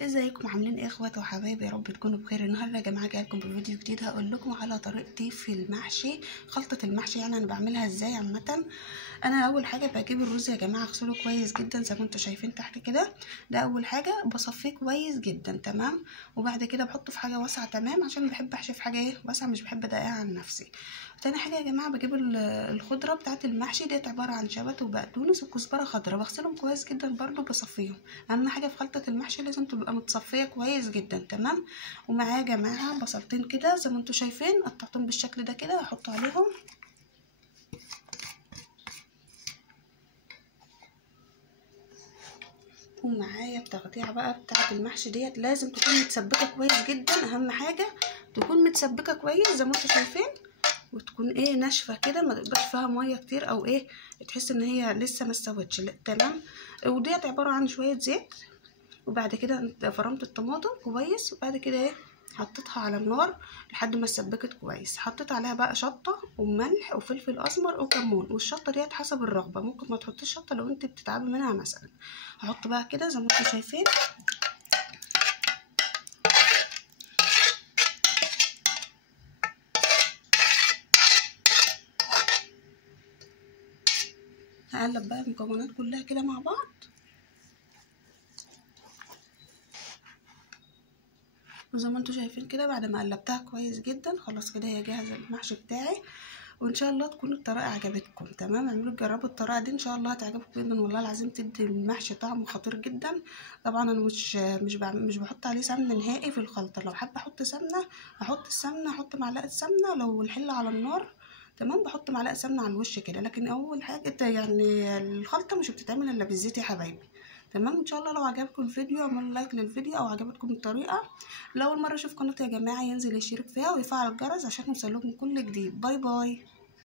ازيكم عاملين ايه اخوات وحبايبي؟ يا رب تكونوا بخير. النهارده يا جماعه جايلكم بفيديو جديد، هقول لكم على طريقتي في المحشي، خلطه المحشي. يعني انا بعملها ازاي عامه. انا اول حاجه بجيب الرز يا جماعه، اغسله كويس جدا زي ما انتم شايفين تحت كده. ده اول حاجه، بصفيه كويس جدا تمام. وبعد كده بحطه في حاجه واسعه تمام، عشان بحب احشي في حاجه ايه واسعه، مش بحب اضايقها عن نفسي. تاني حاجه يا جماعه، بجيب الخضره بتاعه المحشي ديت، عباره عن شبت وبقدونس وكزبره خضراء، بغسلهم كويس جدا برضو بصفيهم. اهم حاجه في خلطه المحشي لازم تبقى متصفيه كويس جدا تمام. ومعايا يا جماعه بصلتين كده زي ما انتم شايفين، قطعتهم بالشكل ده كده، هحط عليهم. ومعايا التقطيعه بقى بتاعه المحشي ديت، لازم تكون متسبكه كويس جدا، اهم حاجه تكون متسبكه كويس زي ما انتم شايفين، وتكون ايه ناشفه كده، ما تبقاش فيها ميه كتير او ايه تحس ان هي لسه ما استوتش، لا تمام. وديت عباره عن شويه زيت، وبعد كده فرمت الطماطم كويس، وبعد كده ايه حطيتها على النار لحد ما اتسبكت كويس. حطيت عليها بقى شطه وملح وفلفل اسمر وكمون، والشطه ديت حسب الرغبه، ممكن ما تحطيش شطه لو انت بتتعبي منها مثلا. هحط بقى كده زي ما انتم شايفين. هقلب بقى المكونات كلها كده مع بعض. وزي ما انتم شايفين كده، بعد ما قلبتها كويس جدا خلاص كده هي جاهزه المحشي بتاعي. وان شاء الله تكون الطريقه عجبتكم تمام. اعملوا جربوا الطريقه دي ان شاء الله هتعجبكم جدا، والله العظيم تدي المحشي طعم خطير جدا. طبعا انا مش بحط عليه سمنه نهائي في الخلطه، لو حابه احط سمنه احط السمنه، احط معلقه سمنه لو الحله على النار تمام، بحط معلقه سمنه على الوش كده. لكن اول حاجه يعني الخلطه مش بتتعمل الا بالزيت يا حبايبي تمام. ان شاء الله لو عجبكم الفيديو اعملوا لايك للفيديو او عجبتكم الطريقه. لو اول مره اشوف قناتي يا جماعه ينزل يشترك فيها ويفعل الجرس عشان يوصلكم كل جديد. باي باي.